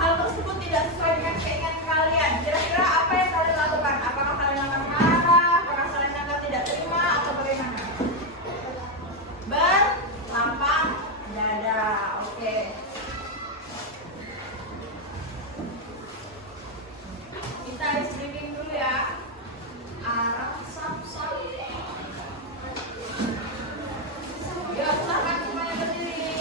hal tersebut tidak sesuai dengan keinginan kalian, kira-kira apa yang kalian lakukan? Apakah kalian akan marah? Apakah kalian akan tidak terima atau bagaimana? Berlapang dada. Oke. Kita streaming dulu ya. Arah sap-sap. Yuk, silakan semuanya berdiri.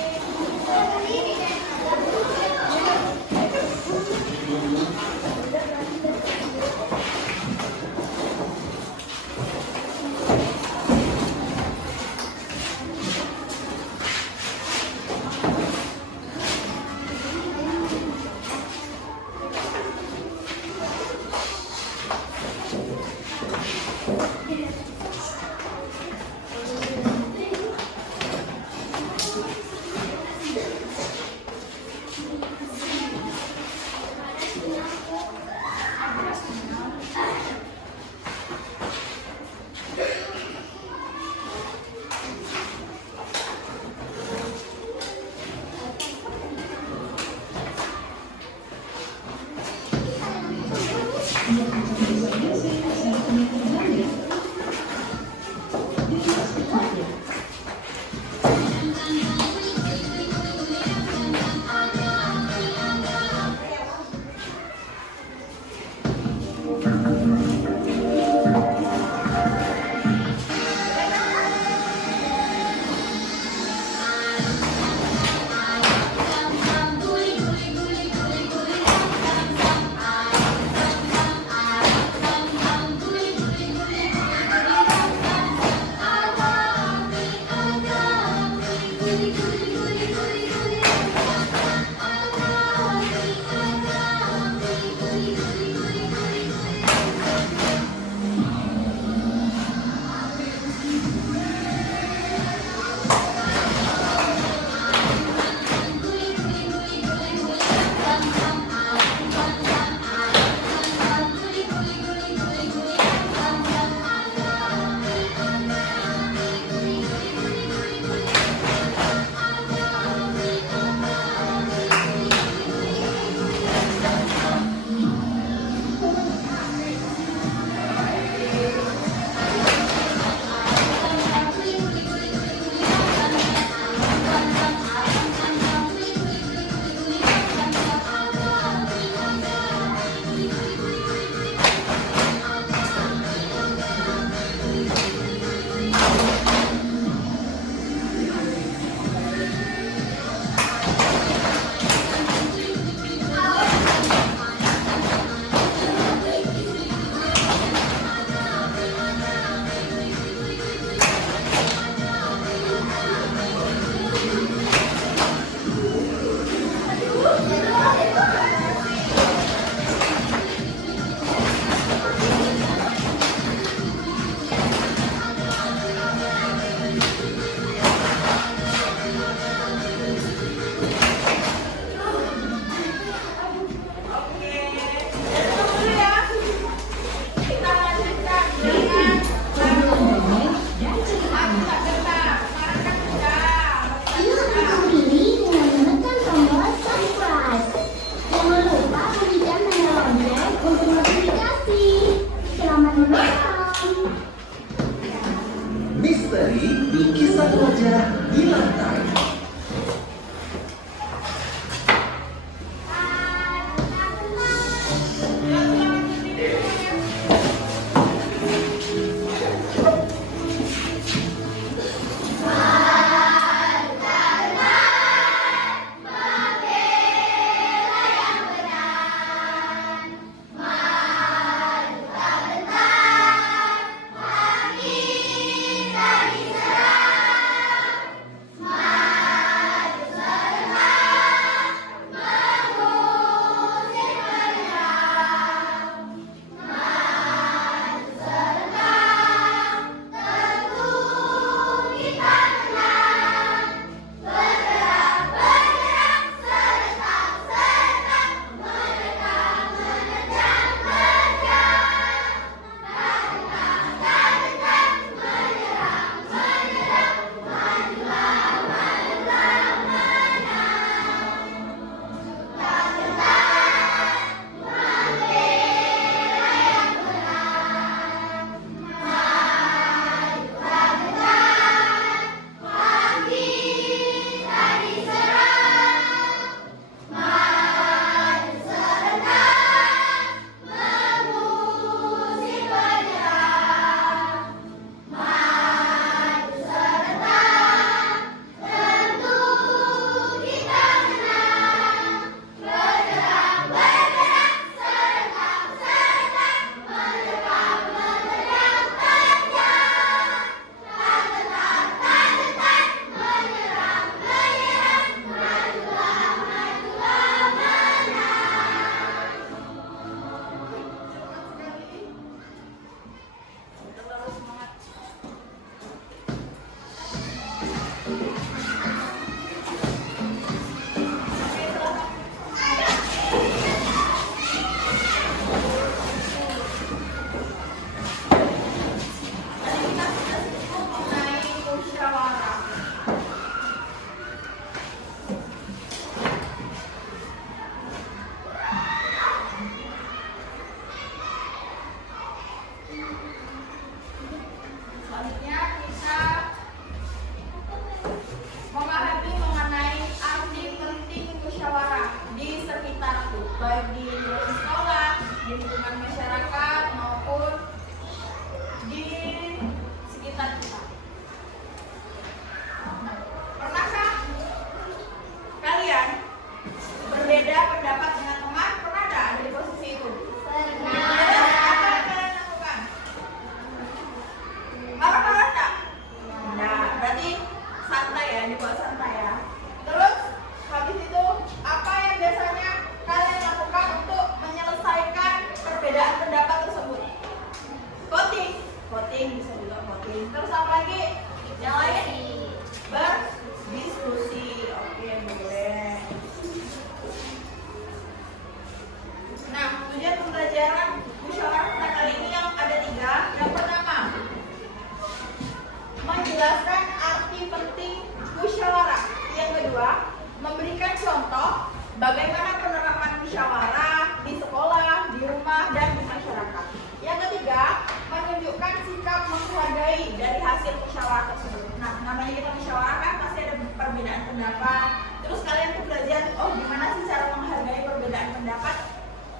memberikan contoh bagaimana penerapan musyawarah di sekolah, di rumah, dan di masyarakat. Yang ketiga, menunjukkan sikap menghargai dari hasil musyawarah tersebut. Nah, namanya kita musyawarah kan pasti ada perbedaan pendapat. Terus kalian tuh belajar, oh gimana sih cara menghargai perbedaan pendapat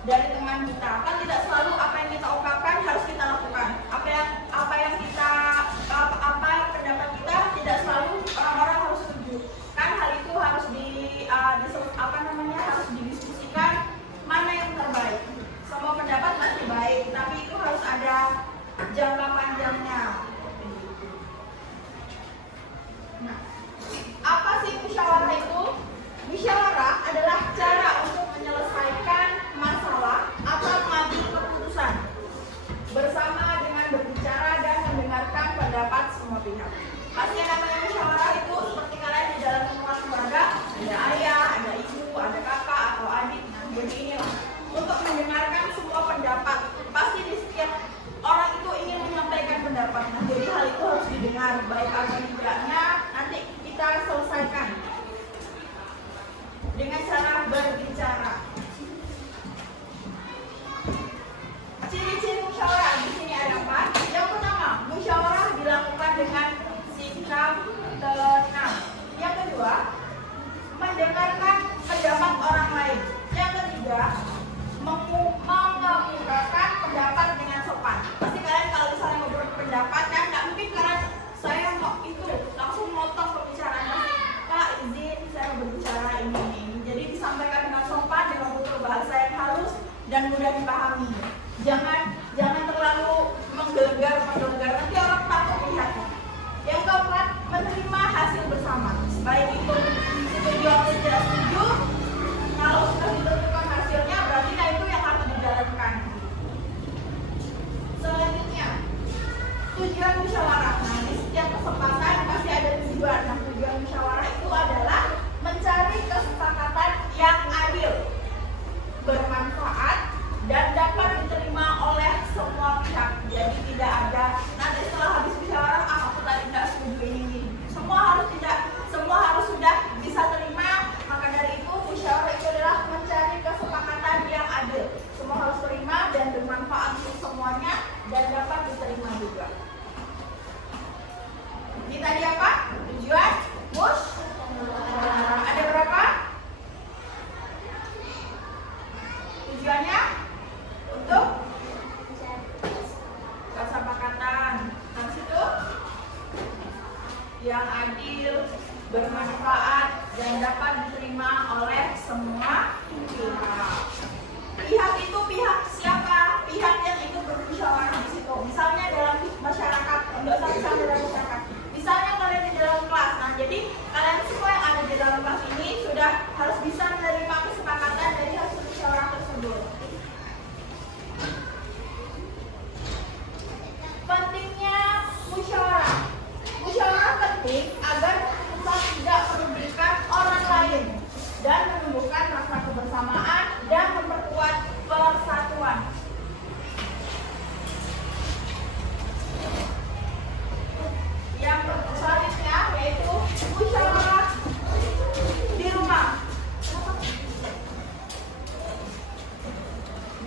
dari teman kita. Kan tidak selalu apa yang kita ungkapkan harus kita lakukan. Apa pendapat kita tidak selalu orang-orang harus setuju. Kan hal itu harus harus didiskusikan mana yang terbaik. Semua pendapat pasti baik, tapi itu harus ada jangka panjangnya. Nah, apa sih musyawarah itu? Musyawarah adalah cara untuk menyelesaikan masalah atau mengambil keputusan bersama dengan berbicara dan mendengarkan pendapat semua pihak. Pasti yang namanya musyawarah itu seperti kalian di dalam rumah keluarga, ada ayah, ada ibu, ada kakak atau adik. Nah, jadi ini untuk mendengarkan semua pendapat. Pasti di setiap orang itu ingin menyampaikan pendapat. Nah, jadi hal itu harus didengar, baik atau tidaknya nanti kita selesaikan dengan cara berbicara. Ciri-ciri musyawarah di sini ada apa? Yang pertama, musyawarah dilakukan dengan sikap tenang. Yang kedua, mendengarkan pendapat orang lain. Yang ketiga, mengemukakan pendapat dengan sopan. Pasti kalian kalau misalnya mau berpendapat kan nggak mungkin karena saya mau itu langsung motong pembicaraan. Pak izin saya berbicara ini. Jadi disampaikan dengan sopan, dengan tutur bahasa yang halus dan mudah dipahami. Jangan terlalu menggelegar nanti orang takut lihatnya. Yang keempat, menerima hasil bersama. Baik itu setuju atau tidak setuju, kalau sudah ditentukan hasilnya berarti itu yang harus dijalankan. Selanjutnya, tujuan musyawarah. Nah, di setiap kesempatan pasti ada tujuan. Nah, tujuan musyawarah itu adalah mencari kesepakatan yang adil, bermanfaat, dan dapat diterima oleh semua pihak. Jadi tidak ada nanti setelah habis musyawarah, aku tadi tidak setuju ini. Semua harus sudah bisa terima. Maka dari itu musyawarah itu adalah mencari kesepakatan yang adil. Semua harus terima dan bermanfaat untuk semuanya dan dapat diterima juga. Ini tadi apa? Tujuan musyawarah. Ada berapa? Tujuannya untuk kesepakatan. Habis itu yang adil, bermanfaat, dan dapat diterima oleh semua pihak. Pihak itu pihak siapa? Pihak yang ikut bermusyawarah di situ. Misalnya dalam masyarakat, dalam masyarakat. Misalnya kalian di dalam kelas. Nah, jadi kalian semua yang ada di dalam kelas ini sudah harus bisa menerima kesepakatan dari hasil musyawarah tersebut. Pentingnya musyawarah. Musyawarah penting agar kita tidak merugikan orang lain dan menumbuhkan rasa kebersamaan dan memperkuat persatuan. Yang selanjutnya yaitu musyawarah di rumah.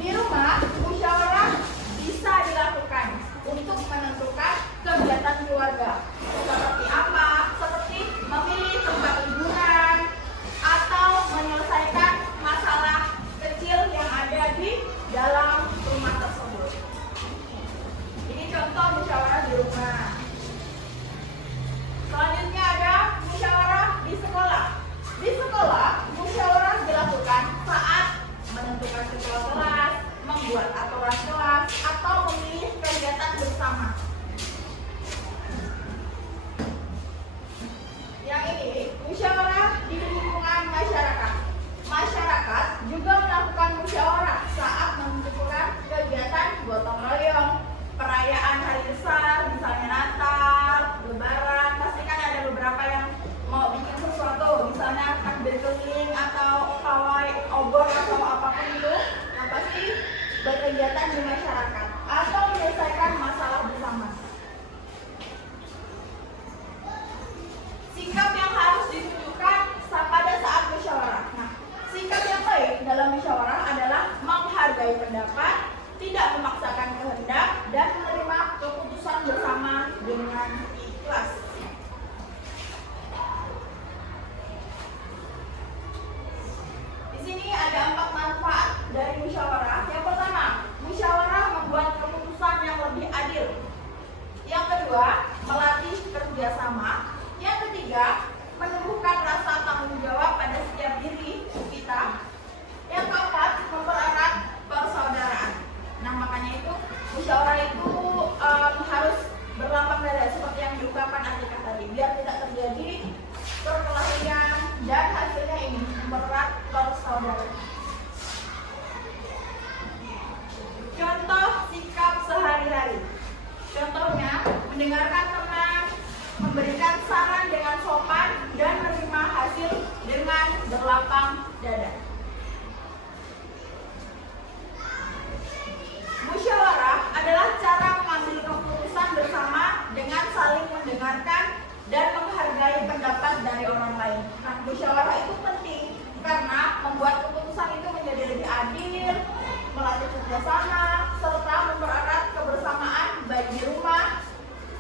Di rumah, musyawarah bisa dilakukan untuk menentukan kegiatan keluarga. Seperti apa? Seperti memilih tempat liburan atau menyelesaikan masalah kecil yang ada di dalam rumah tersebut. Ini contoh musyawarah di rumah. Selanjutnya ada musyawarah di sekolah. Di sekolah, musyawarah dilakukan saat menentukan ketua kelas, membuat aturan kelas, atau memilih kegiatan bersama. Yang ini, musyawarah di lingkungan masyarakat. Masyarakat juga melakukan musyawarah saat menentukan kegiatan gotong royong, perayaan hari besar, misalnya Natal, Lebaran. Pasti kan ada beberapa yang mau bikin sesuatu, misalnya takbir keliling atau pawai obor atau apapun itu. Nah, pasti berkegiatan di masyarakat atau menyelesaikan masalah bersama. Sikap yang harus ditunjukkan pada saat darat. Contoh sikap sehari-hari. Contohnya, mendengarkan teman, memberikan saran dengan sopan, dan menerima hasil dengan berlapang dada. Musyawarah adalah cara mengambil keputusan bersama dengan saling mendengarkan dan menghargai pendapat dari orang lain. Nah, musyawarah itu penting karena membuat keputusan itu menjadi lebih adil, melatih kerjasama, serta mempererat kebersamaan baik di rumah,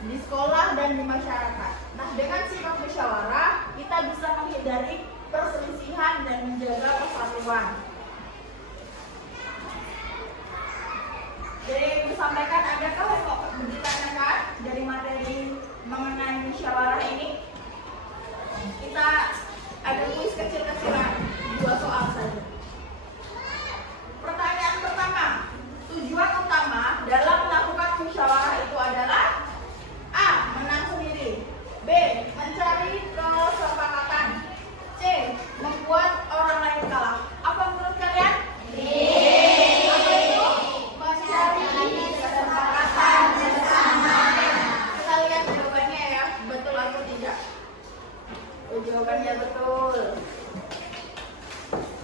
di sekolah, dan di masyarakat. Nah, dengan sikap musyawarah, kita bisa menghindari perselisihan dan menjaga persatuan. Jadi yang disampaikan, adakah yang mau ditanyakan dari materi mengenai musyawarah ini? Kita ada kuis kecil-kecilan, 2 soal saja. Pertanyaan pertama, tujuan utama dalam melakukan musyawarah itu adalah A. Menang sendiri, B. Mencari kesepakatan, C. Membuat orang lain kalah. Apa menurut kalian? B. Apa itu? Mencari kesepakatan bersama. Kita lihat jawabannya ya, betul atau tidak. Jawabannya betul.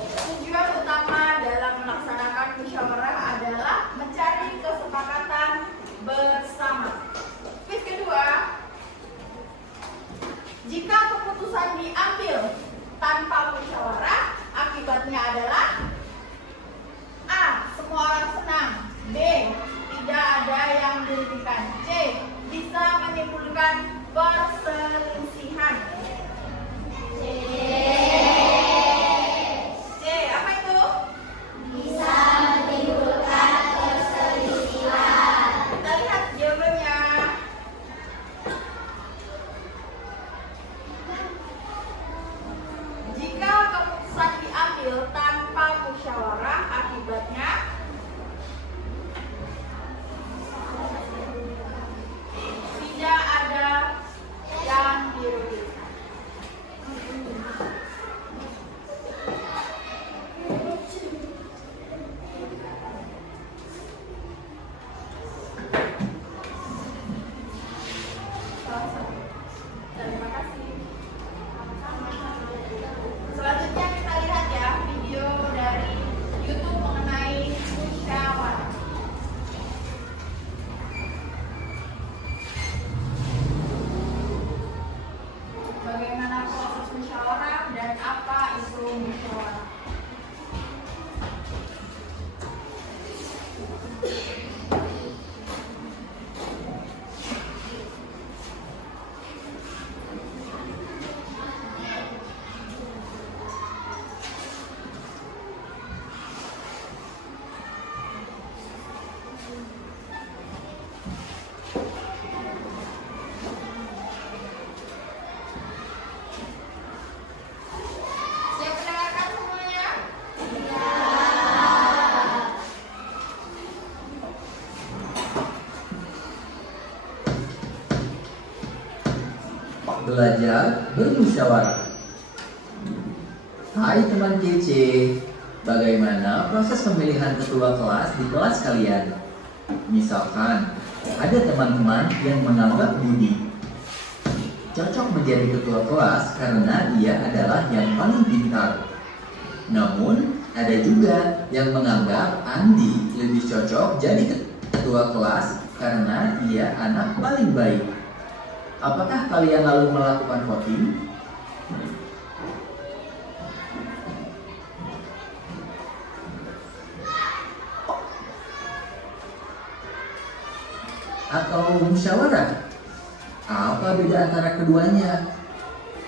Tujuan utama dalam melaksanakan musyawarah adalah mencari kesepakatan bersama. Quiz kedua, jika keputusan diambil tanpa musyawarah, akibatnya adalah A. Semua orang senang, B. Tidak ada yang dirugikan, C. Bisa menimbulkan perselisihan. C. Apa itu? Bisa menimbulkan perselisihan. Kita lihat jawabannya. Jika keputusan diambil tanpa musyawarah, akibatnya tidak ada yang dirugikan. Terima kasih. Selanjutnya kita lihat ya video dari YouTube mengenai musyawarah. Bagaimana proses musyawarah dan apa itu musyawarah? Siap mendengarkan semuanya? Belajar bermusyawarah. Hai teman kece, bagaimana proses pemilihan ketua kelas di kelas kalian? Misalkan, ada teman-teman yang menganggap Budi cocok menjadi ketua kelas karena ia adalah yang paling pintar. Namun, ada juga yang menganggap Andi lebih cocok jadi ketua kelas karena ia anak paling baik. Apakah kalian lalu melakukan voting? Atau musyawarah? Apa beda antara keduanya?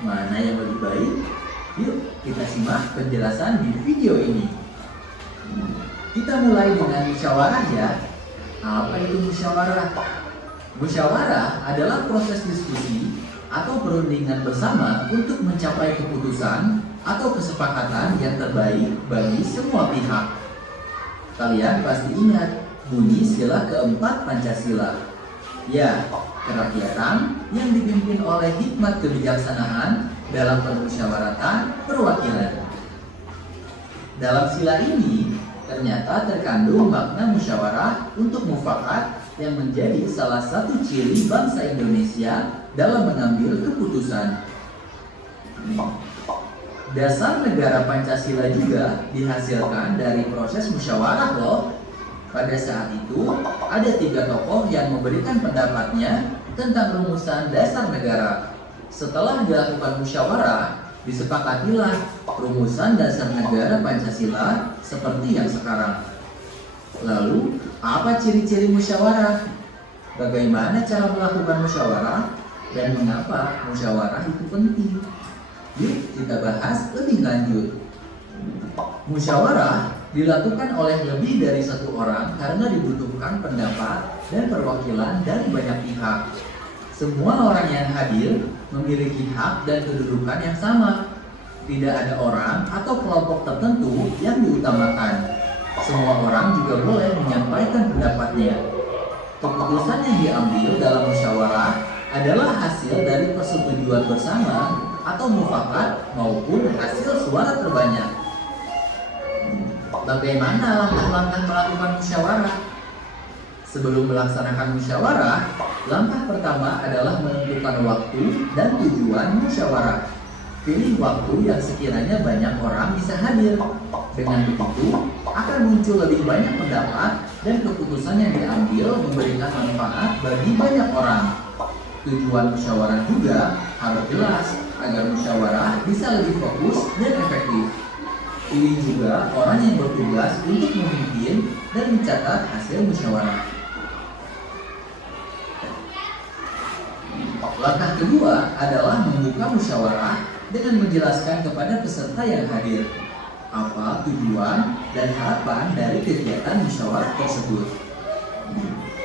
Mana yang lebih baik? Yuk kita simak penjelasan di video ini. Kita mulai dengan musyawarah ya. Apa itu musyawarah? Musyawarah adalah proses diskusi atau perundingan bersama untuk mencapai keputusan atau kesepakatan yang terbaik bagi semua pihak. Kalian pasti ingat bunyi sila keempat Pancasila. Ya, kerakyatan yang dipimpin oleh hikmat kebijaksanaan dalam permusyawaratan perwakilan. Dalam sila ini ternyata terkandung makna musyawarah untuk mufakat yang menjadi salah satu ciri bangsa Indonesia dalam mengambil keputusan. Dasar negara Pancasila juga dihasilkan dari proses musyawarah loh. Pada saat itu ada 3 tokoh yang memberikan pendapatnya tentang rumusan dasar negara. Setelah dilakukan musyawarah, disepakatilah rumusan dasar negara Pancasila seperti yang sekarang. Lalu, apa ciri-ciri musyawarah? Bagaimana cara melakukan musyawarah? Dan mengapa musyawarah itu penting? Yuk kita bahas lebih lanjut. Musyawarah dilakukan oleh lebih dari 1 orang karena dibutuhkan pendapat dan perwakilan dari banyak pihak. Semua orang yang hadir memiliki hak dan kedudukan yang sama. Tidak ada orang atau kelompok tertentu yang diutamakan. Semua orang juga boleh menyampaikan pendapatnya. Keputusan yang diambil dalam musyawarah adalah hasil dari persetujuan bersama atau mufakat maupun hasil suara terbanyak. Bagaimana langkah-langkah melakukan musyawarah? Sebelum melaksanakan musyawarah, langkah pertama adalah menentukan waktu dan tujuan musyawarah. Pilih waktu yang sekiranya banyak orang bisa hadir. Dengan begitu, akan muncul lebih banyak pendapat dan keputusan yang diambil memberikan manfaat bagi banyak orang. Tujuan musyawarah juga harus jelas agar musyawarah bisa lebih fokus dan efektif. Pilih juga orang yang bertugas untuk memimpin dan mencatat hasil musyawarah. Langkah kedua adalah membuka musyawarah dengan menjelaskan kepada peserta yang hadir apa tujuan dan harapan dari kegiatan musyawarah tersebut.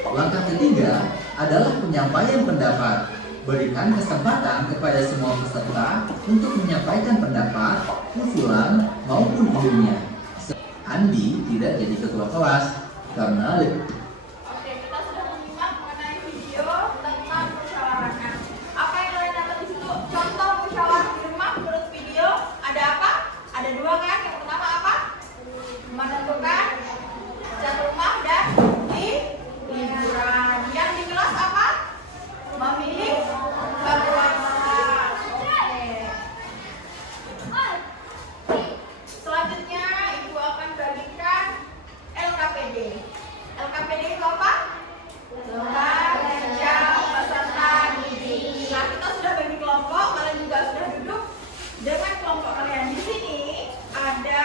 Langkah ketiga adalah penyampaian pendapat. Berikan kesempatan kepada semua peserta untuk menyampaikan pendapat, usulan, maupun idenya. Andi tidak jadi ketua kelas karena Oke, kita sudah menyimak mengenai video tentang musyawarah. Apa yang kalian dapat di situ? Contoh musyawarah di rumah menurut video ada apa? Ada 2 kan? Yang pertama apa? Menentukan cat rumah dan liburan. Yang di kelas apa? Memilih berpuasa. Selanjutnya Ibu akan bagikan LKPD. LKPD itu apa? Lembar kerja peserta didik. Nah, kita sudah bagi kelompok, kalian juga sudah duduk dengan kelompok kalian. Di sini ada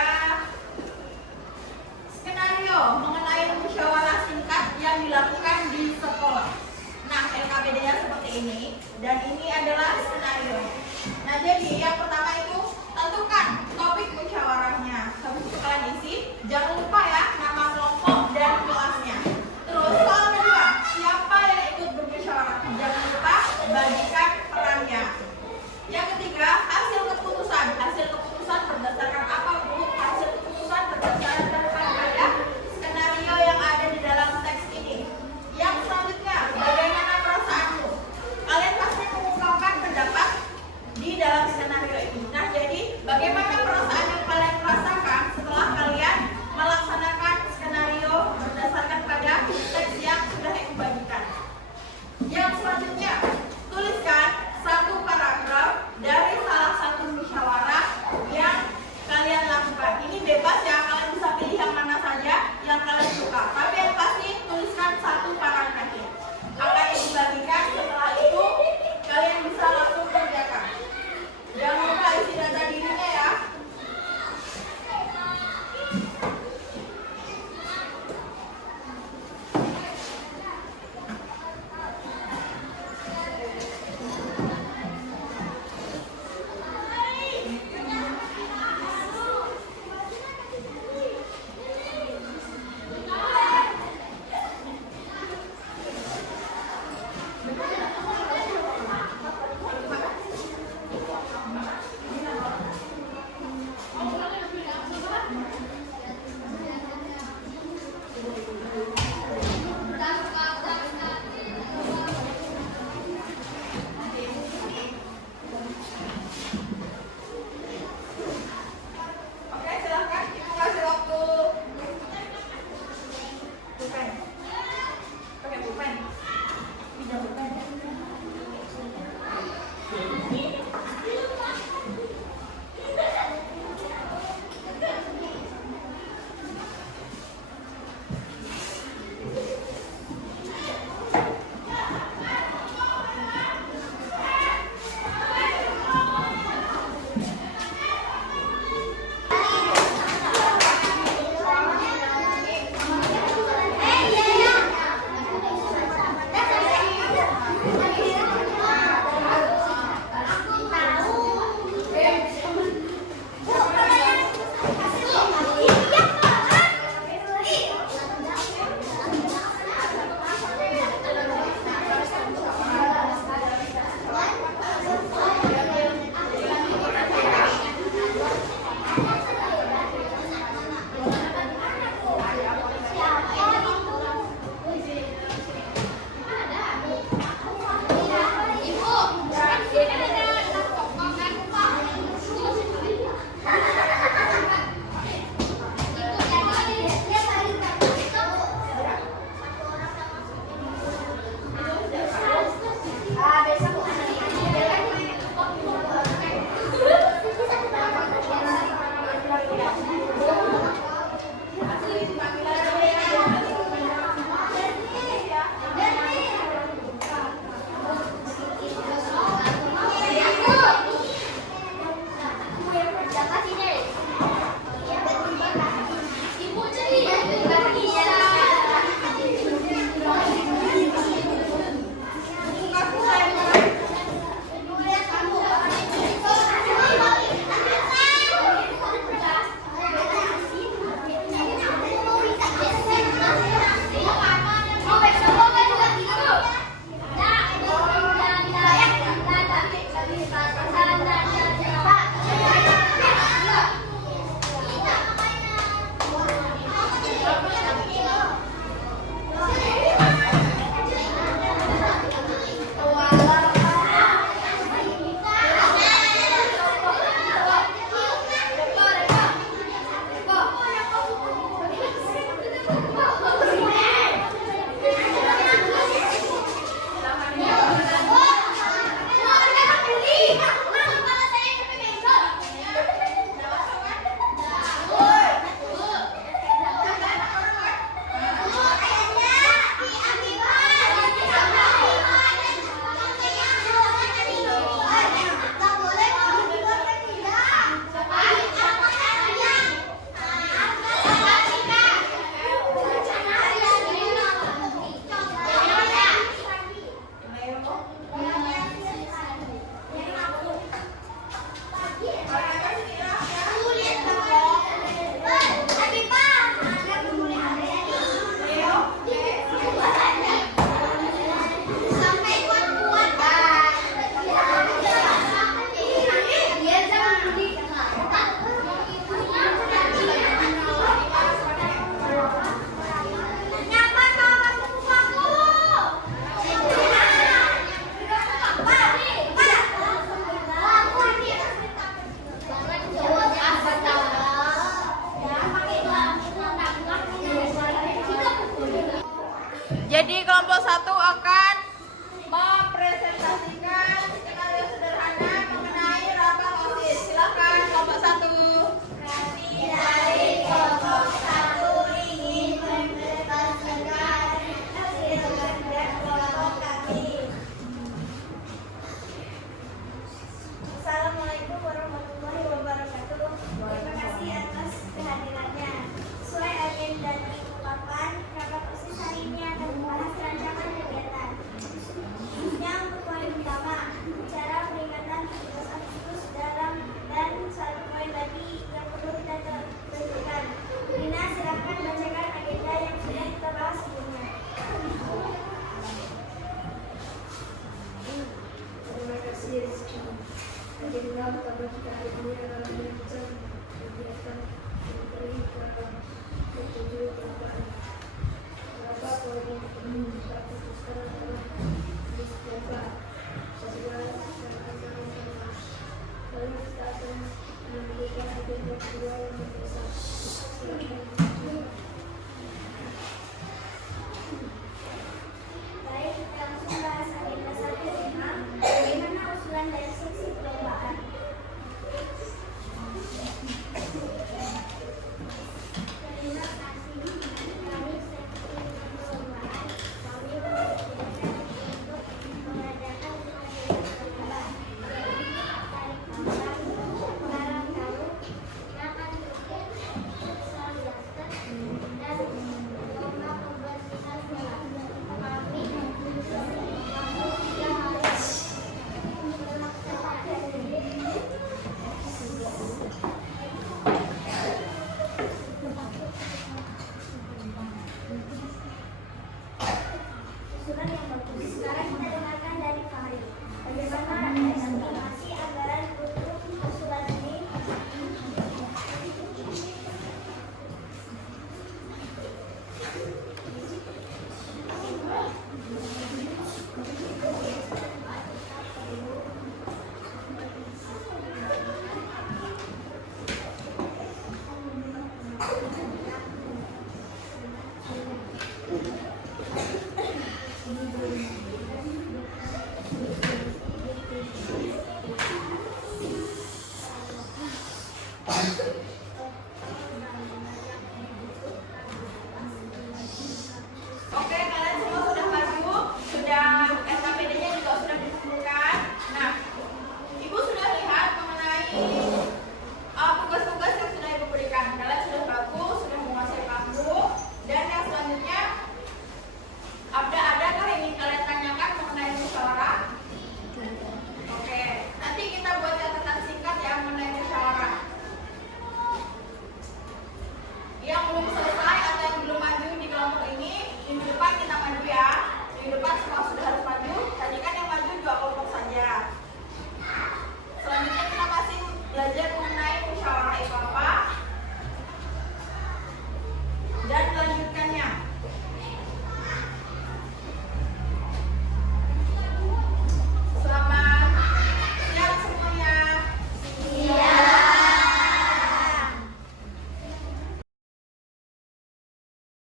skenario mengenai musyawarah singkat yang dilakukan di sekolah. Nah, LKPD-nya seperti ini, dan ini adalah skenario. Nah, jadi yang pertama itu tentukan topik musyawarahnya. Habis itu kalian isi, jangan lupa ya nama kelompok dan kelasnya. Terus soal kedua, siapa